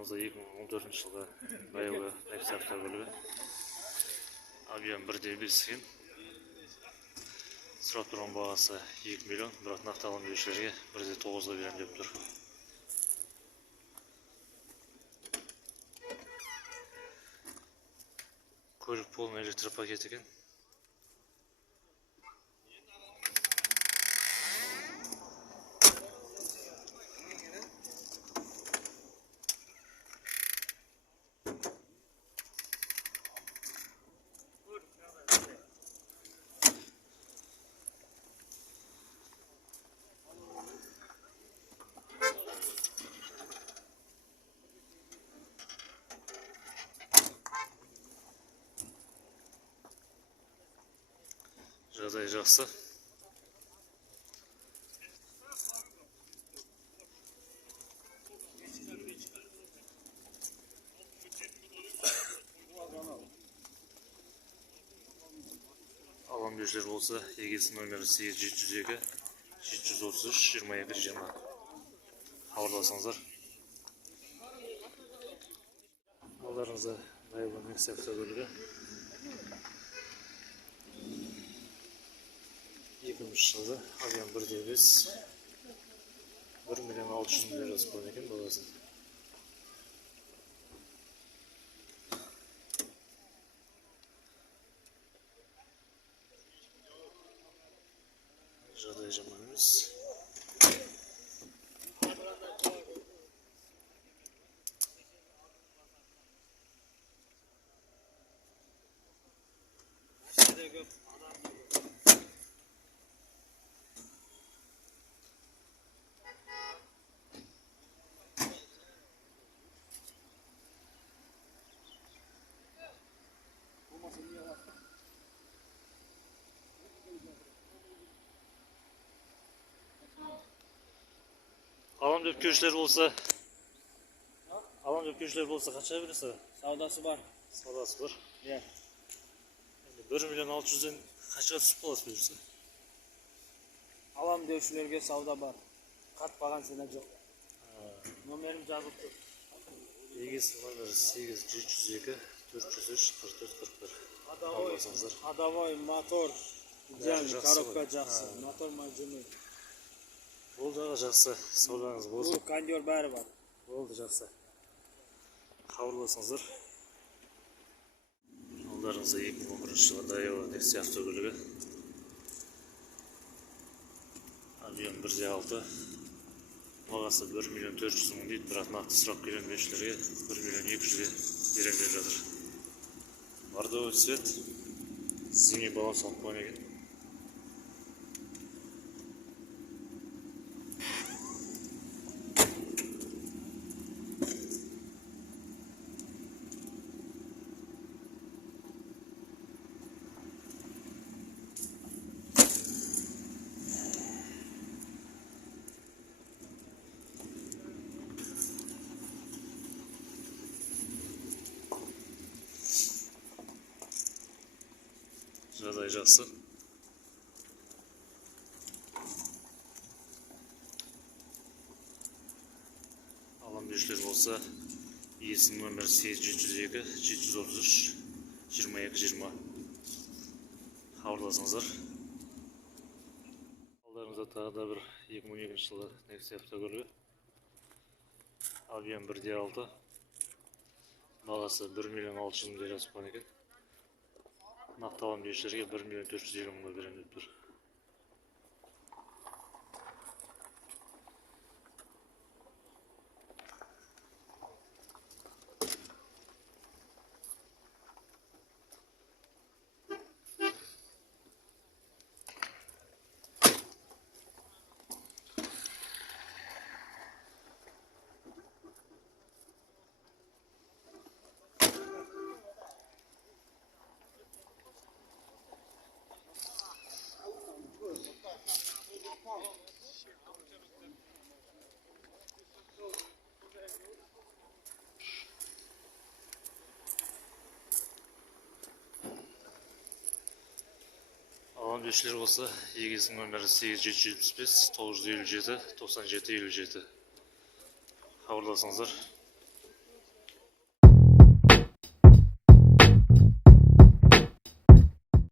Алдарыңызда 2014 жылғы баяғы Nexia автокөлігі. Объем 1,5 екен. Сұрап тұрған бағасы 2 миллион, бірақ нақты алым берушілерге 1,9-ға берем деп тұр. Көлік полный электропакет екен. Жағдай жақсы. Алым берушілер болса, егесі номері 8702 733 22 20. Хабарласыңыздар. Алдарыңызда баяғы Nexia автокөлігі. 2000 жылғы объем 1,5 1 миллион 600 мың жазып қойған екен бағасын. Жағдай жаман емес. Алам деп келушілер болса, қаншаға бересіз? Саудасы бар. Саудасы бар. Иә. 1 миллион 600-ден қаншаға түсіп қаласыз бұйырса? Алам деушілерге сауда бар. Қатпаған сені жоқ. Номерім жазып тұр. Егесі номері 8702 403 44 41. Хабарласыңыздар. Ходовой мотор. Идеальный, коробка жақсы. Мотор majemый. Болды аға, жақсы. Саудаңыз болсын. Бұл кондер бәрі бар. Болды жақсы. Хабарласыңыздар. Алдарыңызда 2011 жылғы Daiwa Nexia автокөлігі. Объем 1,6. Бағасы 1 миллион 400 мың дейді, бірақ нақты сұрақ келген берушілерге 1 миллион 200-ге берем деп жатыр. Бордовый цвет. Зимний баллон салып қойған екен. Жағдай жақсы. Алам берушілер болса, иесінің номері 8702 733 22 20. Хабарласыңыздар. Алдарыңызда тағы да бір 2012 жылғы Nexia автокөлігі. Объем 1,6. Бағасы 1 миллион 600 мың жазып қойған екен. Нақты алым берушілерге 1 миллион 420 мыңға берем деп тұр. Алам берушілер болса, егесінің номері 8775 957 97 57. Хабарласыңыздар.